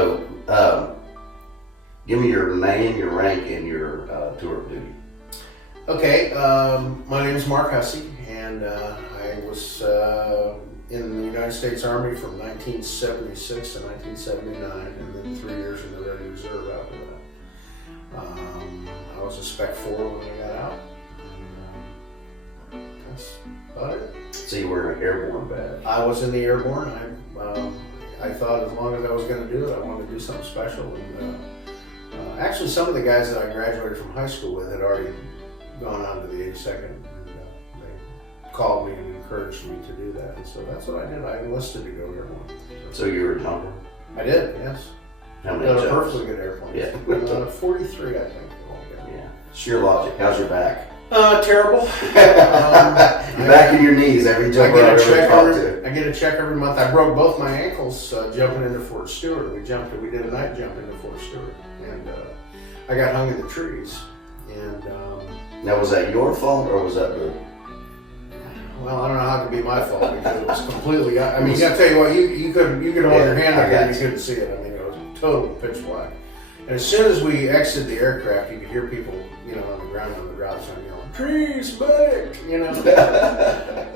So, give me your name, your rank, and your tour of duty. Okay, my name is Mark Hussey, and I was in the United States Army from 1976 to 1979, and then 3 years in the Ready Reserve after that. I was a Spec 4 when I got out, and that's about it. So you were an Airborne badge. I was in the Airborne. I thought as long as I was going to do it, I wanted to do something special. And actually, some of the guys that I graduated from high school with had already gone on to the 82nd, and they called me and encouraged me to do that. And so that's what I did. I enlisted to go Airborne. So you were a jumper? I did, yes. How many jumps? Perfectly good airplanes. Yeah. 43, I think. Yeah. Sheer logic. How's your back? Terrible. Your back and your knees. Every jumper I ever talked to. I get a check every month. I broke both my ankles jumping into Fort Stewart. We did a night jump into Fort Stewart, and I got hung in the trees. And now, was that your fault or was that the? Well, I don't know how it could be my fault because it was completely. I mean, I tell you what, you could hold your hand up and you couldn't see it. I mean, it was total pitch black. And as soon as we exited the aircraft, you could hear people, on the ground on the drop zone yelling, "Trees back!"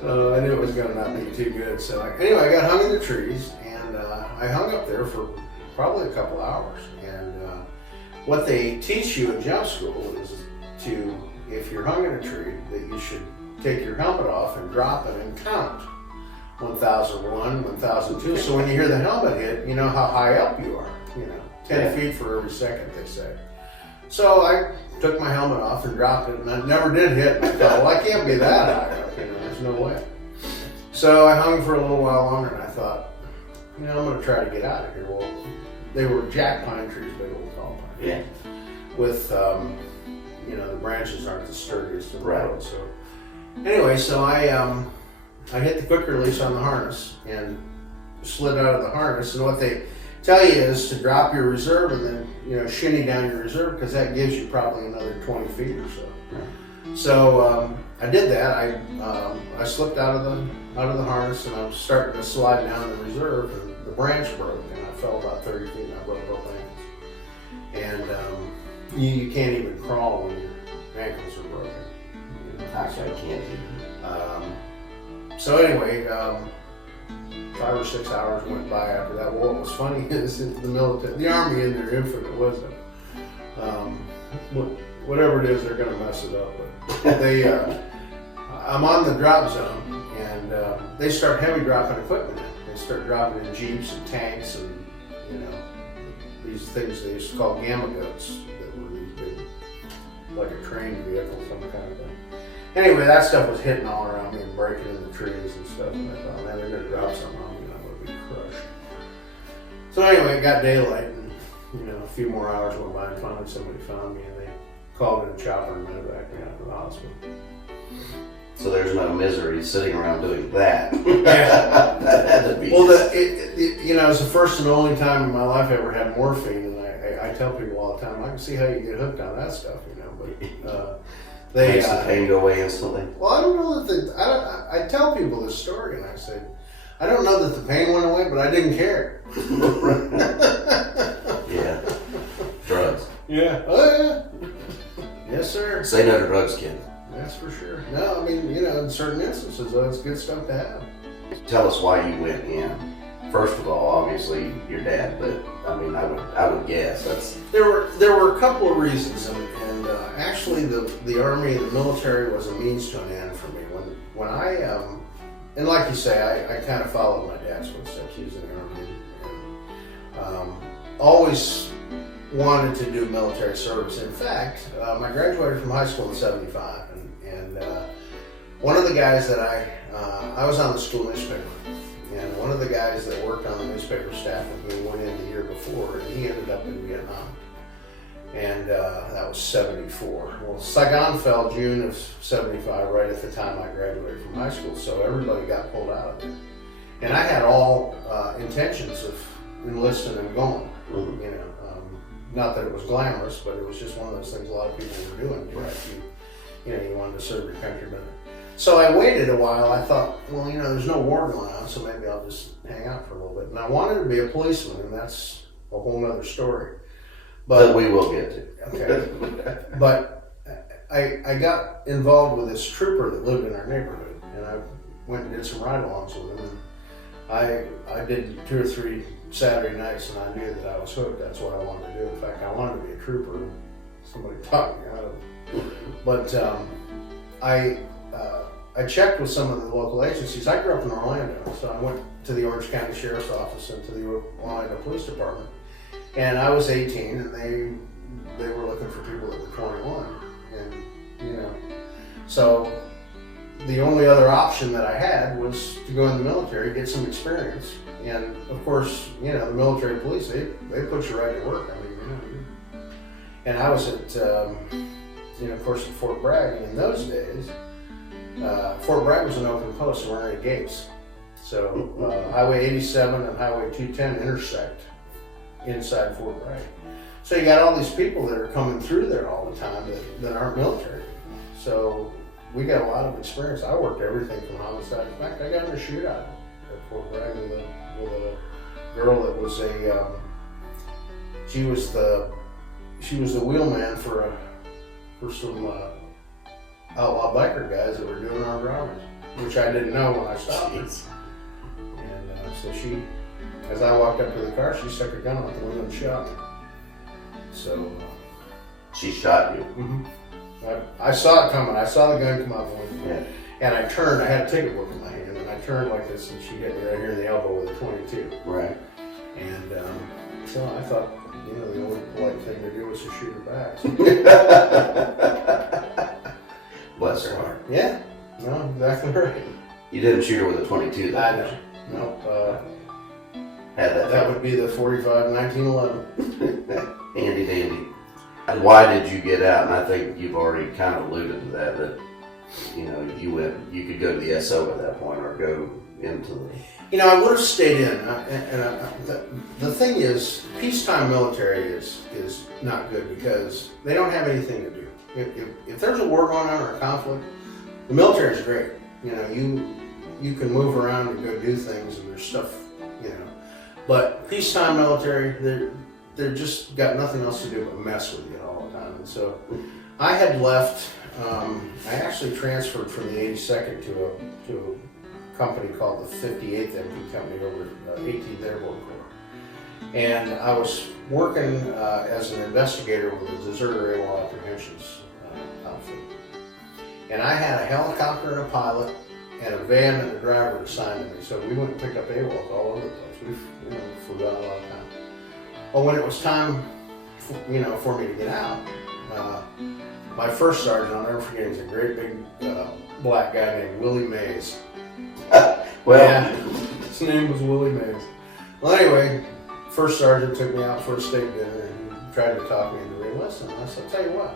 So I knew it was going to not be too good. So anyway, I got hung in the trees, and I hung up there for probably a couple hours. And what they teach you in jump school is to, if you're hung in a tree, that you should take your helmet off and drop it and count 1001, 1002. So when you hear the helmet hit, you know how high up you are. 10 feet for every second, they say. So I took my helmet off and dropped it, and I never did hit. And I thought, well, I can't be that high up, there's no way. So I hung for a little while longer, and I thought, I'm going to try to get out of here. Well, they were jack pine trees, big old tall pine. Yeah. With, the branches aren't the sturdiest in the world. So anyway, so I hit the quick release on the harness and slid out of the harness, and what they tell you is to drop your reserve and then shinny down your reserve, because that gives you probably another 20 feet or so. Yeah. So I did that. I slipped out of the harness, and I was starting to slide down the reserve, and the branch broke, and I fell about 30 feet, and I broke both ankles. And you can't even crawl when your ankles are broken. Actually, I can't either. So anyway. 5 or 6 hours went by after that. Well, what was funny is the Army in their infinite wisdom, whatever it is, they're going to mess it up. But I'm on the drop zone, and they start heavy dropping equipment in. They start dropping in jeeps and tanks and these things they used to call gamma goats that were these big, like a train vehicle, some kind of thing. Anyway, that stuff was hitting all around me and breaking in the trees and stuff, and I thought, man, they're going to drop something on me and I'm going to be crushed. So anyway, it got daylight, and a few more hours went by, and finally somebody found me, and they called in a chopper and medevac me out to the hospital. So there's no misery sitting around doing that. Yeah. That had to be. Well, it was the first and only time in my life I ever had morphine, and I tell people all the time, I can see how you get hooked on that stuff, but... Makes the pain go away instantly. Well, I don't know that I tell people this story, and I say, I don't know that the pain went away, but I didn't care. Yeah. Drugs. Yeah. Oh, yeah. Yes, sir. Say no to drugs, kid. That's for sure. No, I mean, in certain instances, though, it's good stuff to have. Tell us why you went in. First of all, obviously your dad, but I mean, I would guess there were a couple of reasons, and actually the Army, the military was a means to an end for me. When I and like you say, I kind of followed my dad's footsteps. He was in the Army, and always wanted to do military service. In fact, I graduated from high school in '75, and one of the guys that I was on the school newspaper. And one of the guys that worked on the newspaper staff with me went in the year before, and he ended up in Vietnam. And that was '74. Well, Saigon fell June of '75, right at the time I graduated from high school, so everybody got pulled out of there. And I had all intentions of enlisting and going. Mm-hmm. Not that it was glamorous, but it was just one of those things a lot of people were doing. Right? You wanted to serve your country better. So I waited a while. I thought, well, there's no war going on, so maybe I'll just hang out for a little bit. And I wanted to be a policeman, and that's whole nother story. But we will get to. Okay. But I got involved with this trooper that lived in our neighborhood, and I went and did some ride-alongs with him. And I did 2 or 3 Saturday nights, and I knew that I was hooked. That's what I wanted to do. In fact, I wanted to be a trooper. Somebody taught me how to. But I checked with some of the local agencies. I grew up in Orlando, so I went to the Orange County Sheriff's Office and to the Orlando Police Department. And I was 18, and they were looking for people that were 21. And, so the only other option that I had was to go in the military, get some experience. And of course, the military police, they put you right to work. I mean, and I was at, of course, at Fort Bragg. And in those days, Fort Bragg was an open post, there weren't any gates. So Highway 87 and Highway 210 intersect inside Fort Bragg. So you got all these people that are coming through there all the time that aren't military. So we got a lot of experience. I worked everything from homicide. In fact, I got in a shootout at Fort Bragg with a girl that was she was the wheelman for some outlaw biker guys that were doing armed robberies, which I didn't know when I stopped her. And so she, as I walked up to the car, she stuck her gun out the window and shot me. So she shot you. Mm-hmm. I saw it coming. I saw the gun come out the window. Yeah. And I turned. I had a ticket book in my hand, and I turned like this, and she hit me right here in the elbow with a .22. Right. And so I thought, the only polite thing to do was to shoot her back. Bless her heart. Yeah. No, exactly right. You didn't shoot her with a .22, though. I know. No. Had that. That would be the 45 1911. Handy dandy. And why did you get out? And I think you've already kind of alluded to that you could go to the SO at that point or go into the... I would have stayed in. The thing is, peacetime military is not good because they don't have anything to do. If there's a war going on or a conflict, the military is great. You can move around and go do things, and there's stuff, But peacetime military, they're just got nothing else to do but mess with you all the time. And so I had left. I actually transferred from the 82nd to a company called the 58th MP Company over at 18th Airborne Corps. And I was working as an investigator with the Deserter AWOL Apprehensions outfit. And I had a helicopter and a pilot and a van and a driver assigned to me. So we went and picked up AWOLs all over the place. We flew out a lot of time. Well, when it was time, for me to get out, my first sergeant, I'll never forget, he was a great big black guy named Willie Mays. His name was Willie Mays. Well, anyway, first sergeant took me out for a steak dinner and he tried to talk me into re-enlisting. I said, I'll tell you what.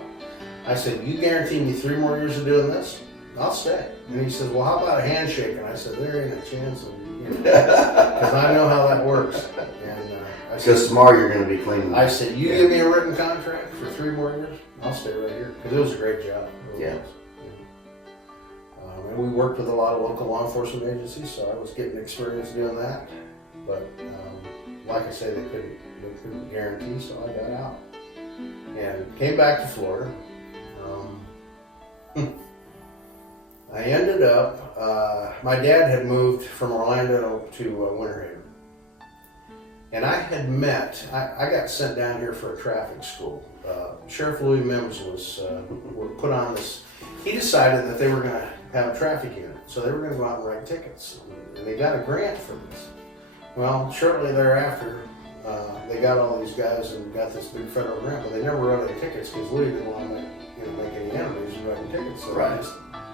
I said, you guarantee me 3 more years of doing this? I'll stay. And he said, well, how about a handshake? And I said, there ain't a chance of, because I know how that works. And because tomorrow you're going to be cleaning. I said, you give me a written contract for 3 more years, I'll stay right here. Because it was a great job. Yeah. And we worked with a lot of local law enforcement agencies, so I was getting experience doing that. But like I say, they couldn't guarantee, so I got out. And came back to Florida. I ended up, my dad had moved from Orlando to Winter Haven. And I had I got sent down here for a traffic school. Sheriff Louis Mims was put on this. He decided that they were going to have a traffic unit. So they were going to go out and write tickets. And they got a grant for this. Well, shortly thereafter, they got all these guys and got this big federal grant, but they never wrote any tickets because Louis didn't want to make any enemies and writing tickets. So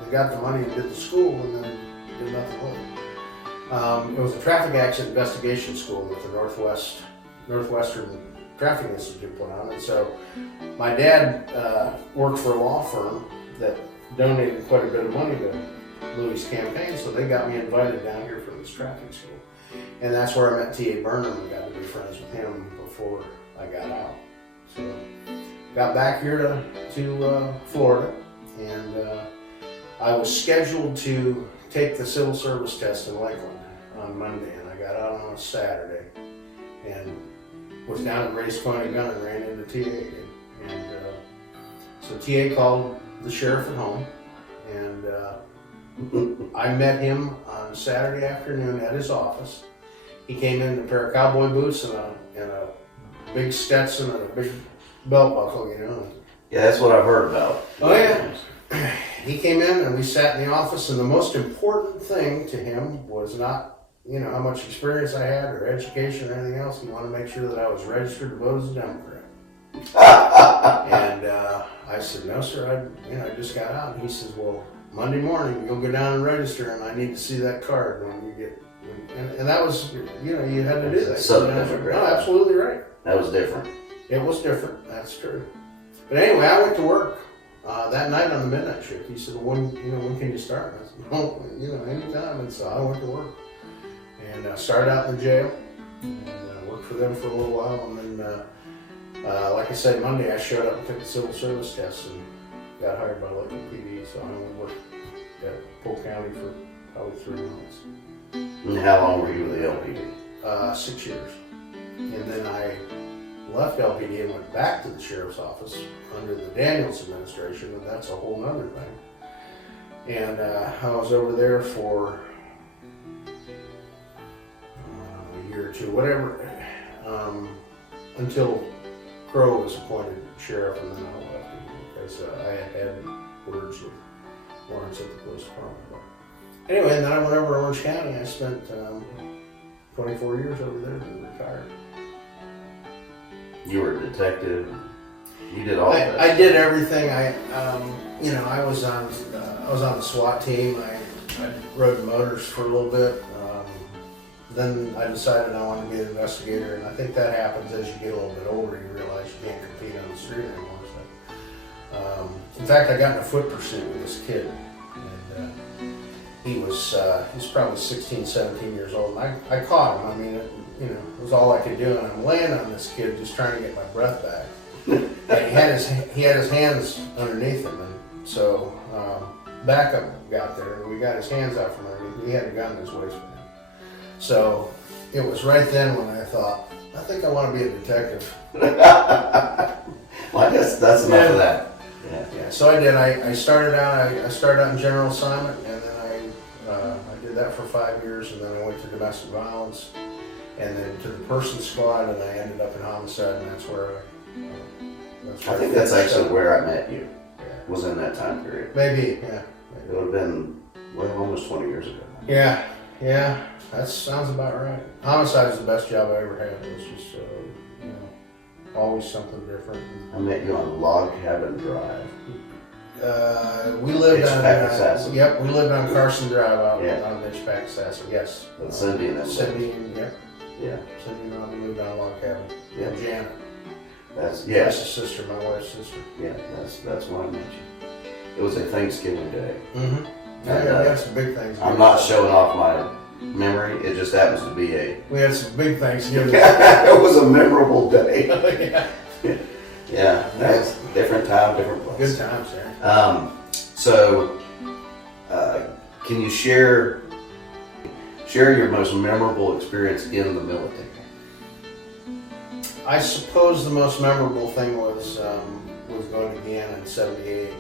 they got the money and did the school and then did nothing with it. It was a traffic accident investigation school that the Northwestern Traffic Institute put on. And so my dad worked for a law firm that donated quite a bit of money to Louis' campaign, so they got me invited down here for this traffic school. And that's where I met T.A. Burnham and got to be friends with him before I got out. So got back here to Florida, and I was scheduled to take the civil service test in Lakeland on Monday, and I got out on a Saturday. And was down at Ray's County Gun and ran into TA. And so TA called the sheriff at home, and I met him on Saturday afternoon at his office. He came in a pair of cowboy boots and a big Stetson and a big belt buckle, you know. Yeah, that's what I've heard about. Oh yeah. He came in and we sat in the office, and the most important thing to him was not, you know, how much experience I had or education or anything else. He wanted to make sure that I was registered to vote as a Democrat. And I said, no, sir, I just got out. And he says, well, Monday morning you'll go down and register, and I need to see that card when you get. And that was, you know, you had to do that. Southern Democrat. No, absolutely right. That was different. It was different. That's true. But anyway, I went to work that night on the midnight shift. He said, well, when can you start? And I said, well, anytime. And so I went to work and started out in the jail and worked for them for a little while. And then, like I said, Monday I showed up and took the civil service test and got hired by local PD. So I only worked at Polk County for probably 3 months. And how long were you with the LPD? 6 years. And then I left LPD and went back to the sheriff's office under the Daniels administration, and that's a whole nother thing. And I was over there for a year or two, whatever, until Crow was appointed sheriff, and then I left because I had words with Lawrence at the police department. Anyway, and then I went over to Orange County. I spent 24 years over there and retired. You were a detective. You did all that. I did everything. I was on the SWAT team. I rode motors for a little bit. Then I decided I wanted to be an investigator, and I think that happens as you get a little bit older. You realize you can't compete on the street anymore. So, in fact, I got in a foot pursuit with this kid, and he was probably 16, 17 years old, and I caught him. I mean, it was all I could do, and I'm laying on this kid just trying to get my breath back. And he had his hands underneath him, and so backup got there, and we got his hands out from underneath. He had a gun in his waistband. So it was right then when I thought, I think I want to be a detective. Well, I guess that's enough of that. Yeah. So I did. I started out in general assignment, and then I did that for 5 years, and then I went to domestic violence, and then to the person squad, and I ended up in homicide, and that's where I think that's actually where I met you. Yeah. Was in that time period. Maybe, yeah. It would have been almost 20 years ago. Yeah. That sounds about right. Homicide is the best job I ever had. It was just, always something different. I met you on Log Cabin Drive. We lived on we lived on Carson Drive out on Hitchpack-Assassin. Yes. With Cindy and them. Cindy and yeah. Cindy and I, we lived on a log cabin. Yeah. And Janet. That's his sister, my wife's sister. Yeah, that's when I met you. It was a Thanksgiving day. Mm-hmm. And, we had some big things. I'm not showing off my memory. It just happens to be we had some big Thanksgiving. It was a memorable day. Yeah. That's different time, different place. Good times, yeah. So, can you share your most memorable experience in the military? I suppose the most memorable thing was going to Guyana in '78.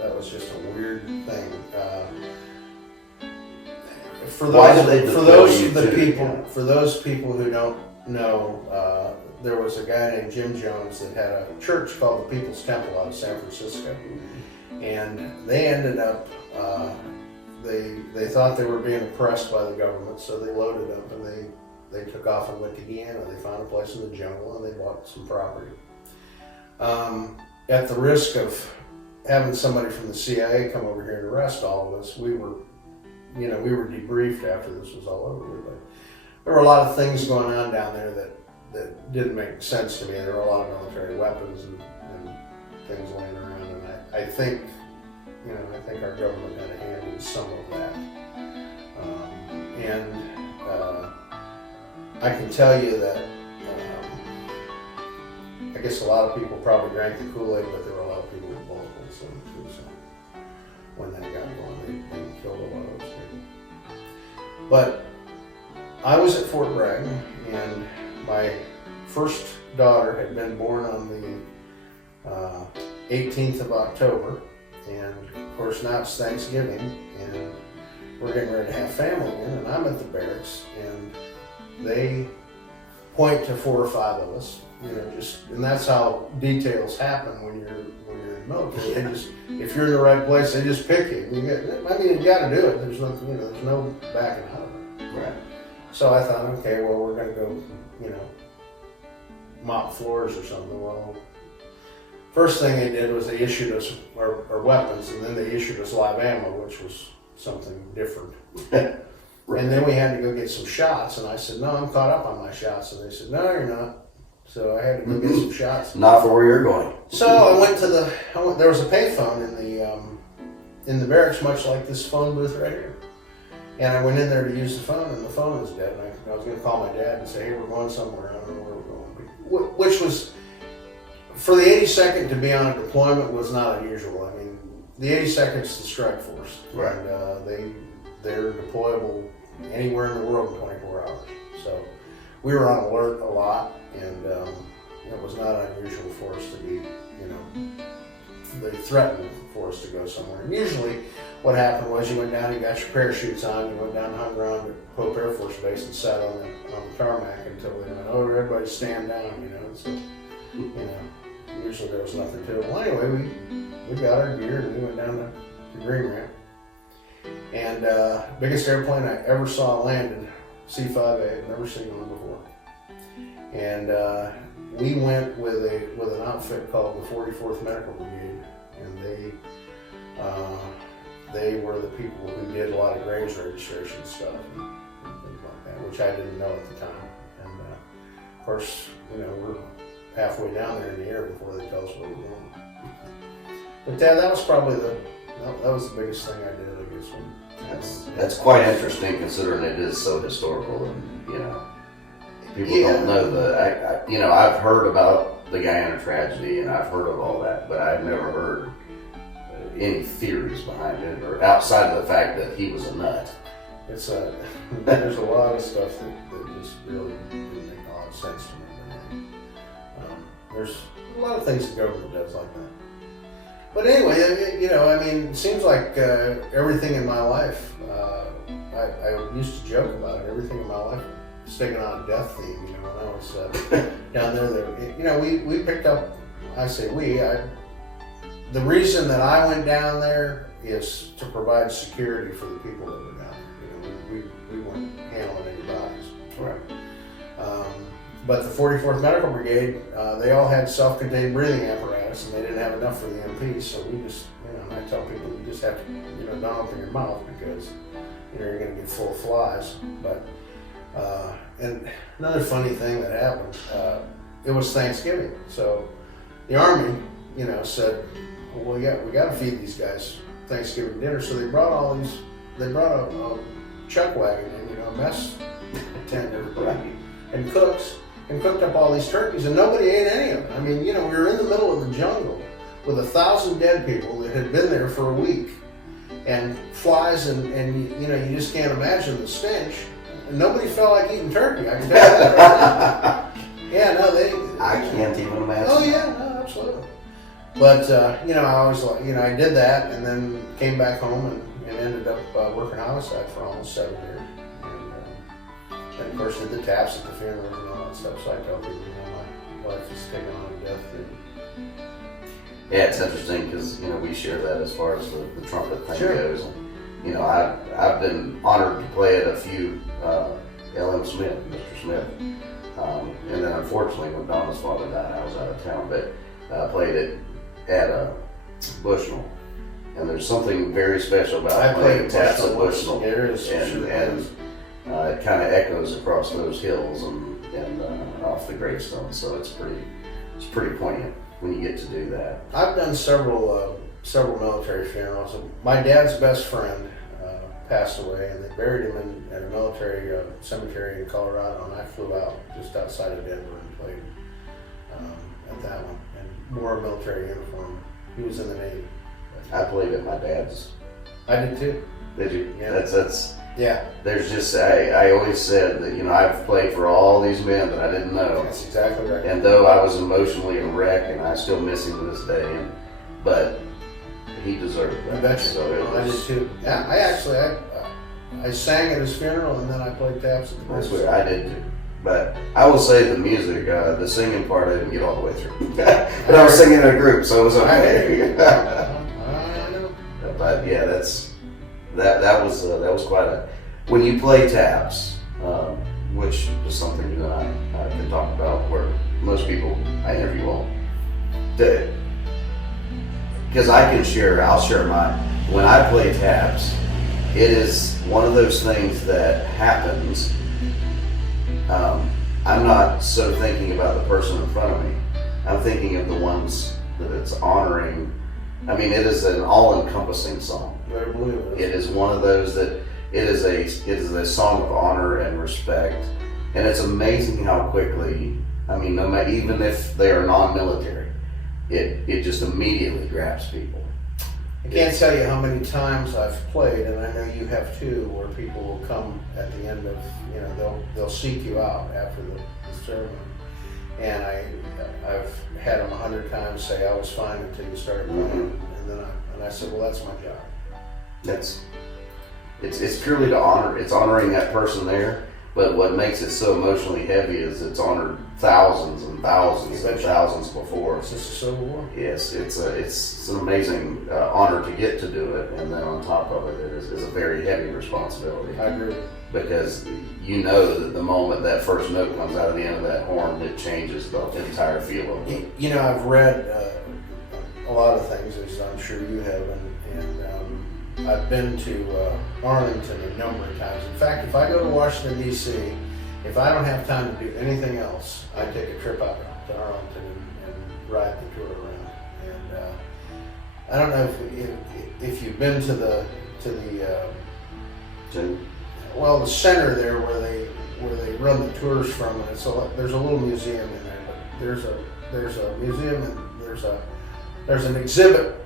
That was just a weird thing. For those people who don't know, there was a guy named Jim Jones that had a church called the People's Temple out of San Francisco, and they ended up they thought they were being oppressed by the government, so they loaded up and they took off and went to Guyana. They found a place in the jungle and they bought some property. At the risk of having somebody from the CIA come over here and arrest all of us, we were debriefed after this was all over. But there were a lot of things going on down there that didn't make sense to me. There were a lot of military weapons and things laying around, and I think our government had a hand in some of that. I can tell you that I guess a lot of people probably drank the Kool-Aid, but there were a lot of people with bullet holes in them too. So when that got going, they killed a lot of those people. But I was at Fort Bragg, and my first daughter had been born on the 18th of October, and of course now it's Thanksgiving, and we're getting ready to have family again, and I'm at the barracks, and they point to 4 or 5 of us, and that's how details happen when you're in the military. They just, if you're in the right place, they just pick you. You got to do it. There's nothing, there's no backing out of it. Right. So I thought, okay, well, we're going to go, mop floors or something. Well, first thing they did was they issued us our weapons, and then they issued us live ammo, which was something different. Right. And then we had to go get some shots, and I said, no, I'm caught up on my shots. And they said, no, you're not. So I had to go get some shots. Not for where you're going. So I went to there was a payphone in the barracks, much like this phone booth right here. And I went in there to use the phone, and the phone was dead. And I was going to call my dad and say, hey, we're going somewhere. I don't know where we're going. Which was, for the 82nd to be on a deployment was not unusual. I mean, the 82nd is the strike force. Right. And they're deployable anywhere in the world in 24 hours. So we were on alert a lot, and it was not unusual for us to be, they threatened for us to go somewhere. And usually what happened was you went down, you got your parachutes on, you went down and hung around at Pope Air Force Base and sat on the tarmac until they went, oh, everybody stand down, So, usually there was nothing to it. Well, anyway, we got our gear and we went down to Green Ramp. And biggest airplane I ever saw landed, C-5A, I'd never seen one before. And we went with an outfit called the 44th Medical Brigade, and they were the people who did a lot of graves registration stuff and things like that, which I didn't know at the time. And of course, we're halfway down there in the air before they tell us where we're going. But that was probably the biggest thing I did, I guess. That's quite interesting, considering it is so historical, and people don't know I've heard about the Guyana tragedy, and I've heard of all that, but I've never heard any theories behind it, or outside of the fact that he was a nut. It's there's a lot of stuff that just really didn't make a lot of sense to me. There's a lot of things the government does like that. But anyway, it seems like everything in my life, I used to joke about it, everything in my life was taken on a death theme, when I was down there. We picked up, the reason that I went down there is to provide security for the people that were down there. We weren't handling any bodies. Right. But the 44th Medical Brigade, they all had self-contained breathing apparatus, and they didn't have enough for the MPs, so we just, I tell people, you just have to, don't open your mouth, because, you're going to get full of flies. But, and another funny thing that happened, it was Thanksgiving, so the Army, said, well, we got to feed these guys Thanksgiving dinner, so they brought a chuck wagon in, a mess tent, everybody, and cooked up all these turkeys, and nobody ate any of them. I mean, we were in the middle of the jungle with 1,000 dead people that had been there for a week, and flies, and you just can't imagine the stench. And nobody felt like eating turkey, I can tell you that right now. Yeah, no, I can't even imagine. Oh yeah, no, absolutely. But I always I did that, and then came back home and ended up working homicide for almost 7 years. And of course, did the taps at the funeral and all that stuff. So I tell people, my wife is taking on a death thing. Yeah, it's interesting because we share that as far as the trumpet thing Sure. goes. And, I've been honored to play at a few L.M. Smith, Mr. Smith, and then unfortunately when Donna's father died, I was out of town. But I played it at Bushnell, and there's something very special about playing taps at Bushnell. There is, and it kind of echoes across those hills and off the gravestones, so it's pretty poignant when you get to do that. I've done several military funerals. My dad's best friend passed away, and they buried him at a military cemetery in Colorado, and I flew out just outside of Denver and played at that one, and wore a military uniform. He was in the Navy. I played at my dad's. I did too. Did you? Yeah. That's Yeah. There's just, I always said that, I've played for all these men that I didn't know. That's exactly right. And though I was emotionally a wreck, and I still miss him to this day, but he deserved that. I bet you. So I did too. Yeah, I sang at his funeral, and then I played taps at the That's birthday. what I did too. But I will say the music, the singing part, I didn't get all the way through. But I was singing in a group, so it was okay. I know. But yeah, that was quite a. When you play taps, which is something you and I can talk about, where most people I interview won't. Because I'll share mine. When I play taps, it is one of those things that happens. I'm not so thinking about the person in front of me. I'm thinking of the ones that it's honoring. I mean, it is an all-encompassing song. Better believe it. It is one of those that it is a song of honor and respect, and it's amazing how quickly. I mean, no matter, even if they are non-military, it just immediately grabs people. I can't tell you how many times I've played, and I know you have too, where people will come at the end of, they'll seek you out after the ceremony. And I've had them 100 times say I was fine until you started playing, and then I said, well, that's my job. It's purely to honor. It's honoring that person there. But what makes it so emotionally heavy is it's honored thousands and thousands and thousands before. Is this a Civil War? Yes, it's an amazing honor to get to do it, and then on top of it, it is a very heavy responsibility. I agree. Because you know that the moment that first note comes out of the end of that horn, it changes the entire feel of it. I've read a lot of things, as I'm sure you have, and I've been to Arlington a number of times. In fact, if I go to Washington, D.C., if I don't have time to do anything else, I take a trip out to Arlington and ride the tour around. And I don't know if you've been to the center there where they run the tours from, and there's a little museum in there. But there's a museum and there's an exhibit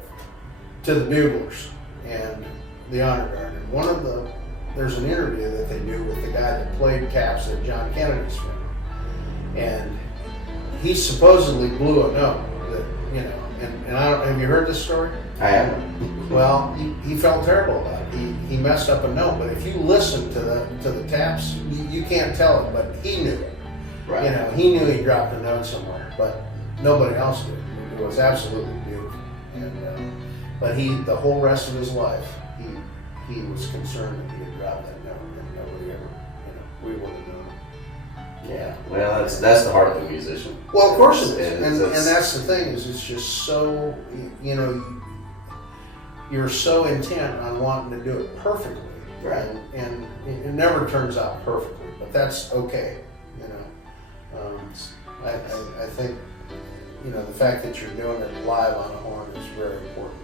to the buglers and the honor guard. And there's an interview that they do with the guy that played taps at John Kennedy's funeral, and he supposedly blew a note that and I don't, have you heard this story? I haven't. Well, he felt terrible about it. He messed up a note, but if you listen to the taps, you can't tell it, but he knew it. Right. He knew he dropped a note somewhere, but nobody else did. It was absolutely beautiful. And but the whole rest of his life, he was concerned that he had dropped that note, and nobody ever, we would have known. Yeah. Well, that's the heart of the musician. Well, of course it is, and that's the thing is, it's just so you're so intent on wanting to do it perfectly, right? And it never turns out perfectly, but that's okay. I think the fact that you're doing it live on a horn is very important.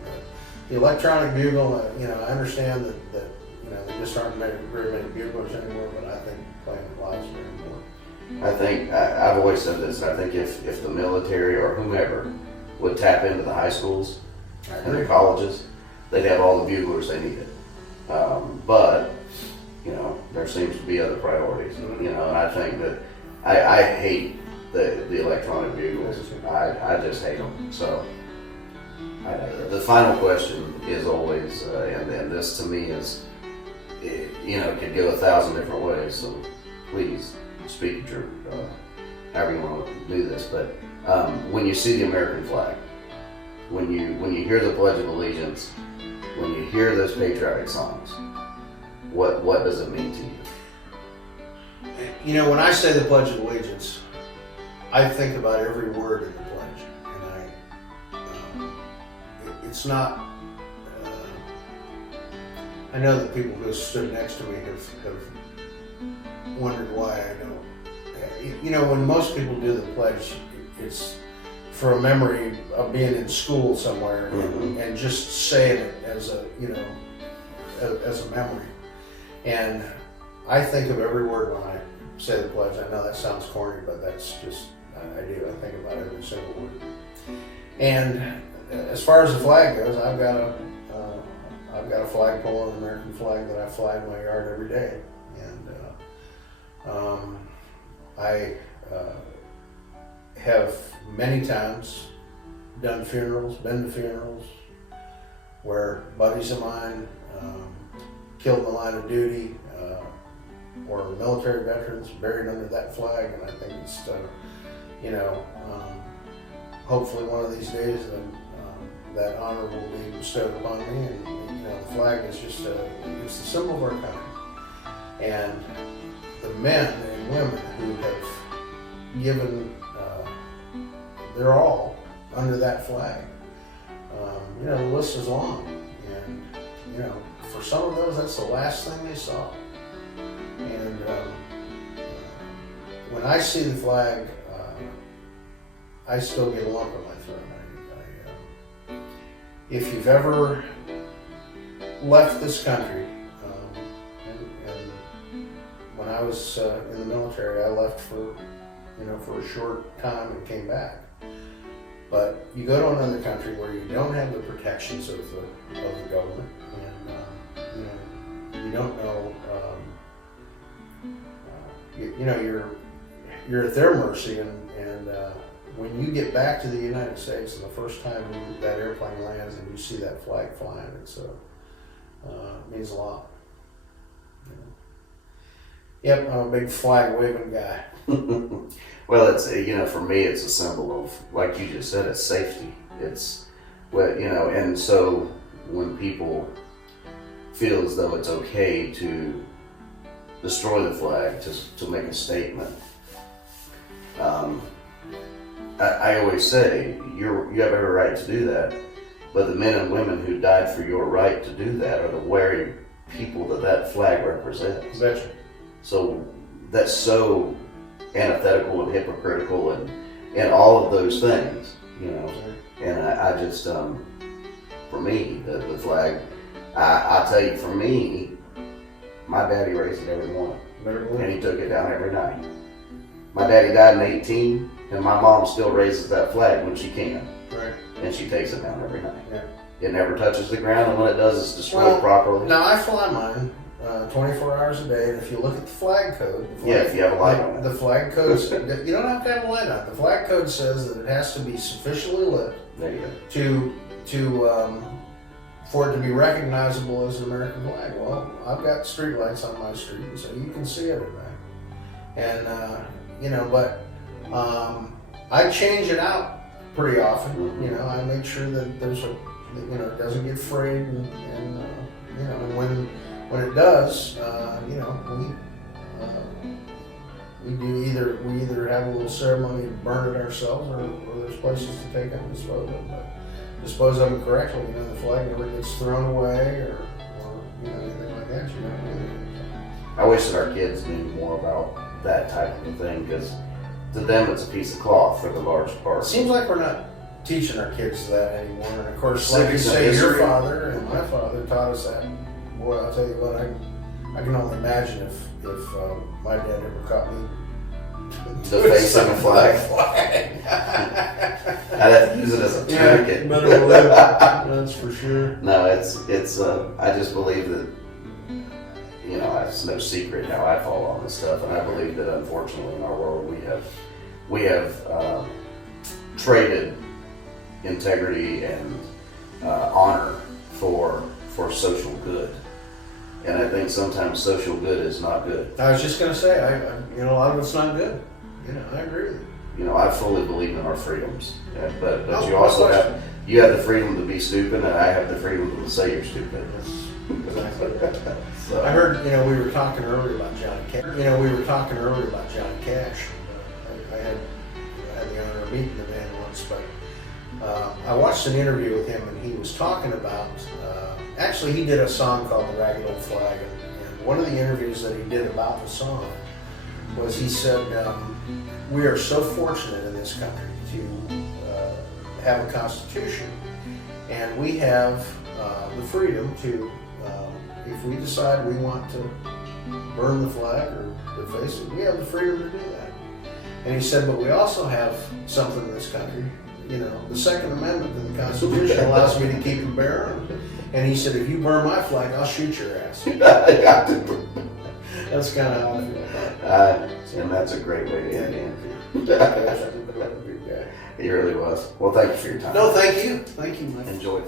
The electronic bugle, I understand that there just aren't very many buglers anymore, but I think playing it live is very important. I think I've always said this. I think if the military or whomever would tap into the high schools and the colleges, they'd have all the buglers they needed. But there seems to be other priorities. And I think that I hate the electronic bugles. I just hate them. So the final question is always, and this to me is, could go 1,000 different ways. So please speak your, however you want to do this. But when you see the American flag, when you hear the Pledge of Allegiance, when you hear those patriotic songs, what does it mean to you? When I say the Pledge of Allegiance, I think about every word in the pledge, and it's not. I know that people who stood next to me have wondered why I don't. When most people do the pledge, it's for a memory of being in school somewhere, and just saying it as a memory. And I think of every word when I say the pledge. I know that sounds corny, but that's just, I do. I think about every single word. And as far as the flag goes, I've got I've got a flagpole and an American flag that I fly in my yard every day. And I have many times done funerals, been to funerals, where buddies of mine killed in the line of duty, or military veterans buried under that flag. And I think it's, hopefully one of these days that honor will be bestowed upon me. And the flag is just it's the symbol of our country. And the men and women who have given their all under that flag, the list is long. And for some of those, that's the last thing they saw. And when I see the flag, I still get a lump in my throat. If you've ever left this country, and when I was in the military, I left for a short time and came back. But you go to another country where you don't have the protections of the government, and you don't know. You're at their mercy, and when you get back to the United States, and the first time that airplane lands and you see that flag flying, it means a lot. Yep, I'm a big flag waving guy. Well, it's for me, it's a symbol of, like you just said, it's safety. It's and so when people feel as though it's okay to destroy the flag to make a statement, I always say you have every right to do that, but the men and women who died for your right to do that are the very people that flag represents. Gotcha. So that's so antithetical and hypocritical and all of those things, And I just, for me, the flag, I tell you, for me, my daddy raised it every morning, and he took it down every night. My daddy died in 18, and my mom still raises that flag when she can, right, and she takes it down every night. Yeah. It never touches the ground, and when it does, it's destroyed properly. Now I fly mine 24 hours a day, and if you look at the flag code, if you have a light on it, the flag code, you don't have to have a light on it. The flag code says that it has to be sufficiently lit. There you go. For it to be recognizable as an American flag. Well, I've got street lights on my street, so you can see it at night. And but I change it out pretty often. Mm-hmm. I make sure that there's it doesn't get frayed, and when it does, we either have a little ceremony to burn it ourselves, or there's places to take it and dispose of it. But dispose of it correctly, the flag never gets thrown away or anything like that. I wish that our kids knew more about that type of thing, because to them it's a piece of cloth for the large part. It seems like we're not teaching our kids that anymore. And of course, Civics like you say, and your history. father and my father taught us that. Boy, I'll tell you what, I can only imagine if my dad ever caught me The face on the flag. I'd have to use it as a tourniquet. Better believe it. That's for sure. No, it's. I just believe that, it's no secret how I fall on this stuff, and I believe that unfortunately in our world we have traded integrity and honor for social good, and I think sometimes social good is not good. I was just going to say, a lot of it's not good. I agree with you. I fully believe in our freedoms, but you also have the freedom to be stupid, and I have the freedom to say you're stupid. Exactly. So. I heard, we were talking earlier about Johnny Cash. I had the honor of meeting the man once, but I watched an interview with him, and he was talking about. Actually, he did a song called "The Ragged Old Flag," and one of the interviews that he did about the song was he said, "We are so fortunate in this country to have a constitution, and we have the freedom to, if we decide we want to burn the flag or deface it, we have the freedom to do that." And he said, "But we also have something in this country the Second Amendment in the Constitution allows me to keep and bear arms. And he said, if you burn my flag, I'll shoot your ass. That's kind of how I feel about it. And that's a great way to end it. Yeah. He really was. Well, thank you for your time. No, thank you. Thank you, Mike. Enjoy.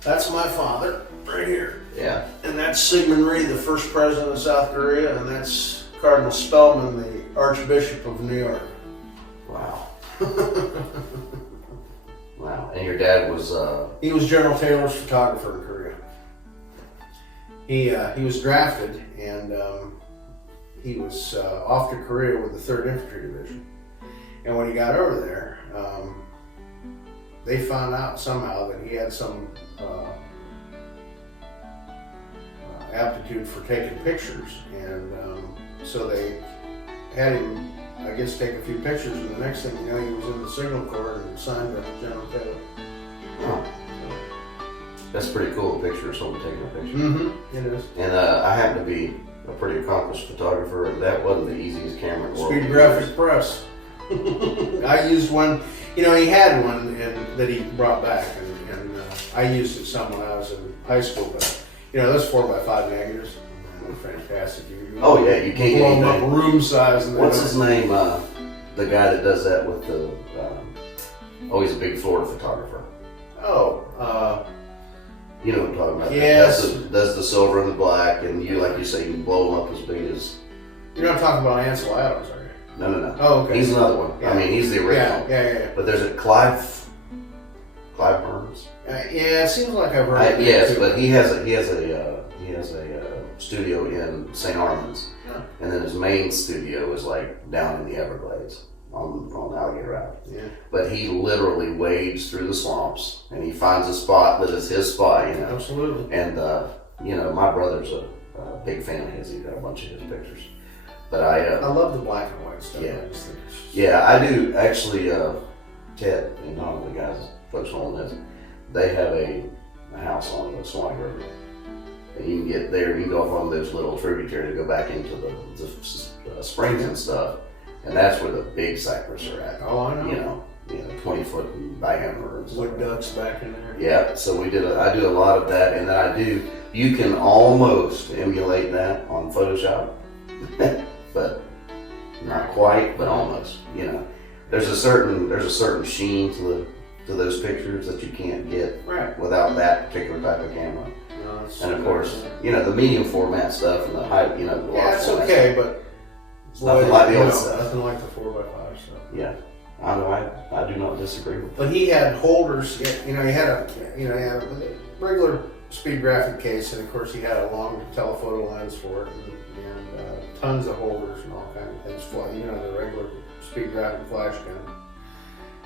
That's my father, right here. Yeah. And that's Sigmund Rhee, the first president of South Korea, and that's Cardinal Spellman, the Archbishop of New York. Wow. Wow. And your dad was... He was General Taylor's photographer in Korea. He was drafted, and he was off to Korea with the 3rd Infantry Division. And when he got over there, they found out somehow that he had some aptitude for taking pictures, and so they had him, I guess, take a few pictures, and the next thing you know, he was in the Signal Corps and signed with General Taylor. Oh. That's pretty cool, a picture of someone taking a picture. Mm-hmm. It is. And I happen to be a pretty accomplished photographer, and that wasn't the easiest camera in the world. Speed Graphic Press. I used one, he had one that he brought back, and I used it some when I was in high school, but those 4x5 negatives, they're fantastic. Oh yeah, you can't blow get them anything. up room size. And What's his name? The guy that does that with the, he's a big Florida photographer. You know what I'm talking about. Yes. Does the silver and the black, and like you say, you can blow them up as big as... You're not talking about Ansel Adams, are you? No. Oh, okay. He's another one. Yeah. I mean, he's the original. Yeah. But there's a Clive Burns. Yeah, it seems like I've heard of it. Yes, too. but he has a studio in St. Armands, and then his main studio is like down in the Everglades on Alligator Island. Yeah. But he literally wades through the swamps, and he finds a spot that is his spot. Absolutely. And my brother's a big fan of his. He's got a bunch of his pictures. But I love the black and white stuff. Yeah. I just think it's just... Yeah, I do actually. Ted and all the guys, folks on this, they have a house on the Swanee River, and you can get there. You can go off on those little tributaries to go back into the springs and stuff, and that's where the big cypress are at. Oh, I know. 20-foot in diameter and stuff. Wood ducks back in there. Yeah, so I do a lot of that, and then you can almost emulate that on Photoshop, but not quite, but almost. There's a certain sheen to those pictures that you can't get without that particular type of camera. No, and of course, the medium format stuff and the high, the large it's format okay, stuff. but It's nothing like the old stuff. Nothing like the 4x5 stuff. Yeah, I do not disagree with that. But he had holders. He had a regular speed graphic case, and of course he had a long telephoto lens for it, and tons of holders and all kinds of things. The regular speed graphic flash gun.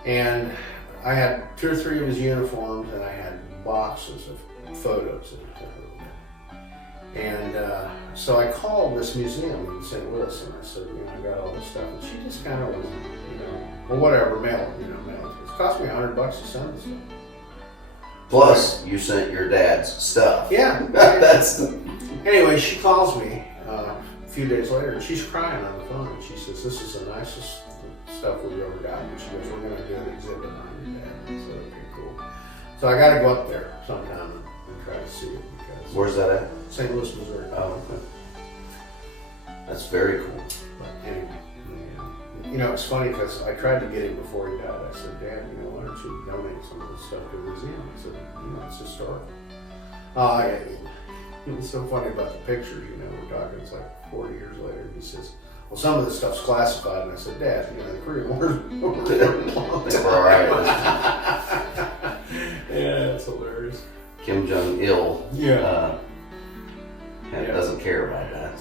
And I had 2 or 3 of his uniforms, and I had boxes of photos that he took of them. And so I called this museum in St. Louis, and I said, I got all this stuff, and she just kind of was, well, whatever, mail it. It cost me $100 to send this stuff. Plus, you sent your dad's stuff. Yeah. Anyway, she calls me a few days later, and she's crying on the phone, and she says, "This is the nicest stuff we've ever gotten." And she goes, "We're going to do an exhibit on your dad." So okay, cool. So I got to go up there sometime and try to see it. Because Where's that at? St. Louis, Missouri. Oh, okay. That's very cool. But anyway, it's funny because I tried to get him before he died. I said, "Dad, why don't you donate some of this stuff to the museum?" I said, "It's historical." It was so funny about the pictures, we're talking, it's like 40 years later. He says, "Well, some of this stuff's classified." And I said, "Dad, the Korean War's over there a long time." All right. Yeah, that's hilarious. Kim Jong-il Yeah. doesn't care about that.